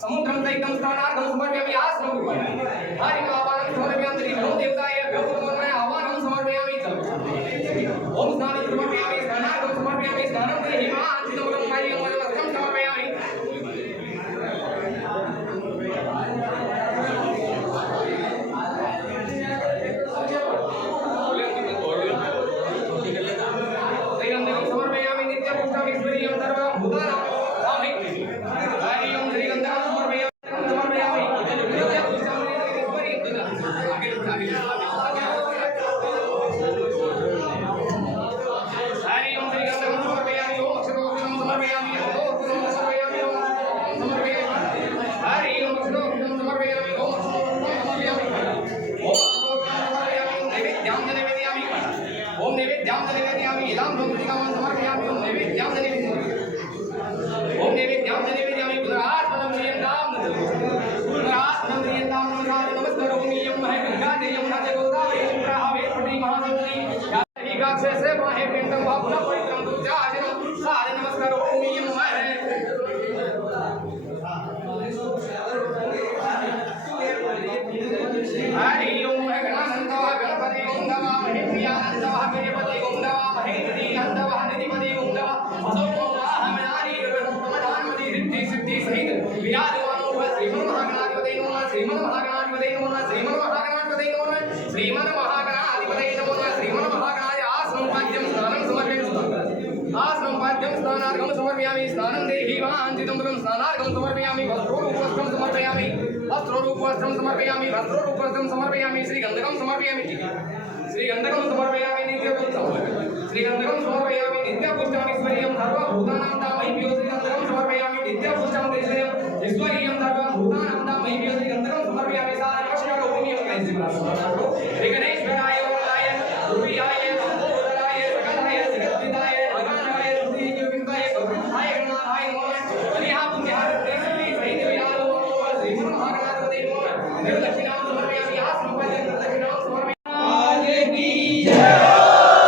समुद्रं दैतं स्थानार्घं समर्पयामि आसनं हरिं आवाहनं समर्पयामि नमो देवताय गौतमोर्मय आवाहनं समर्पयामि ओम स्नानं समर्पयामि स्नानार्घं समर्पयामि स्नानं देहि माञ्चितमलं कार्यं वदवस्त्रं समर्पयामि दैगन्धकं समर्पयामि नित्यपुष्टं ईश्वरीयं सर्वभूतानां ओम नैवेद्यां नैवेद्यामि इदां भक्तिकामं समर्पयामि ओम नैवेद्यां नैवेद्यामि ओम नैवेद्यां नैवेद्यामि पुनरात्मनं नियन्तां पुनरात्मनं नियन्तां नमस्कारोमि यं महे गंगा यमुना च गोदावरी चन्द्रावे पटी महासमुद्री याहि गाक्षे से माहे पिंडं वा पुनः पवित्रं दुर्जाजनं सारे नमस्कारोमि यं महे हरि ओम गणानंदः गणपति ओम नमः प्रियानंदः गणपति ओम नमः निधिनंदः निधिपति ओम नमः असोमवाहनारि गणपतमधानमति रिद्धि सिद्धि सहित विराजमानो भव श्रीमन्महागणाधिपतये नमः श्रीमन्महागणाधिपतये नमः श्रीमन्महागणाधिपतये नमः श्रीमन्महागणाधिपतये नमः श्रीमन्महागणाय आसनपाद्यं स्नानं समर्पयामि आसनपाद्यं स्नानार्घं समर्पयामि स्नानं देहि वाञ्छितं वरं स्नानार्घं समर्पयामि वस्त्रोपवस्त्रं समर्पयामि वस्त्रोपवस्त्रं समर्पयामि वस्त्रोपवस्त्रं समर्पयामि श्रीगन्धकं समर्पयामि श्रीगन्धकं समर्पयामि नित्यपुष्टं श्रीगन्धकं समर्पयामि नित्यपुष्टं ईश्वरीयं सर्वभूतानां दामह्यं श्रीगन्धकं समर्पयामि नित्यपुष्टं ईश्वरीयं सर्वभूतानां दामह्यं श्रीगन्धकं समर्पयामि सारवश्यरोमि विघ्नेश्वराय वरदाय दुर्याय लंबोदराय सकलाय जगद्विदाय भगवानाय श्रीनिवासाय प्रभुताय गणाय नमः हरिहा पुण्याय श्री सहित विराजो श्रीमन्महागणाधिपतये नमः निर्दक्षिणां समर्पयामि आसनं प्रदक्षिणां समर्पयामि आज की जय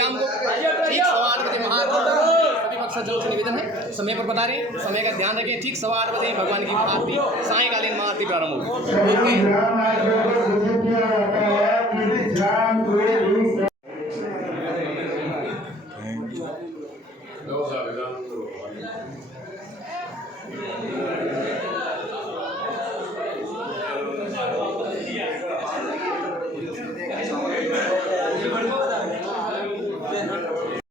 शाम को ठीक 8:15 बजे महाआरती। सभी भक्तजनों से निवेदन है समय पर बता रहे, समय का ध्यान रखें। ठीक 8:15 बजे भगवान की आरती, सायंकालीन महाआरती प्रारंभ होगी। ओके।